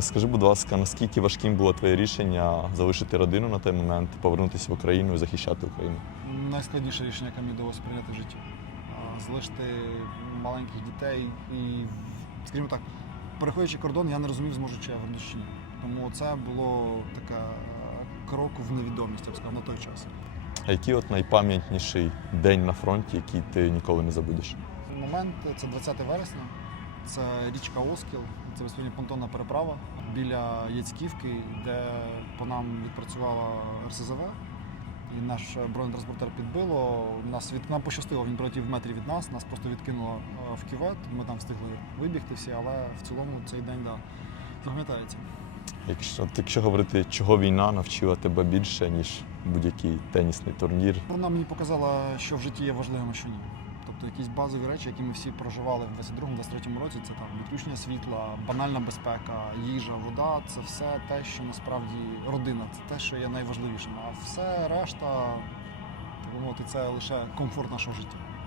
Скажи, будь ласка, наскільки важким було твоє рішення залишити родину на той момент, повернутися в Україну і захищати Україну? Найскладніше рішення, яке мені вдалося прийняти в житті. Залишити маленьких дітей і, скажімо так, переходячи кордон, я не розумів, зможу чи я вернусь чи ні. Тому це було таке е, крок в невідомість, я б сказав, на той час. А який от найпам'ятніший день на фронті, який ти ніколи не забудеш? Момент це 20 вересня, це річка Оскіл, це безпосередньо понтонна переправа біля Яцьківки, де по нам відпрацювала РСЗВ. І наш бронетранспортер підбило. Нас від нам пощастило, він пролетів в метрі від нас, нас просто відкинуло е, в кювет. Ми там встигли вибігти всі, але в цілому цей день да, запам'ятається. Якщо, якщо говорити, чого війна навчила тебе більше, ніж будь-який тенісний турнір, Вона мені показала, що в житті є важливим, а що ні. Тобто якісь базові речі, які ми всі проживали в 22-23 році, це там відключення світла, банальна безпека, їжа, вода це все те, що насправді родина, це те, що є найважливішим. А все решта, так мовити, це лише комфорт нашого життя.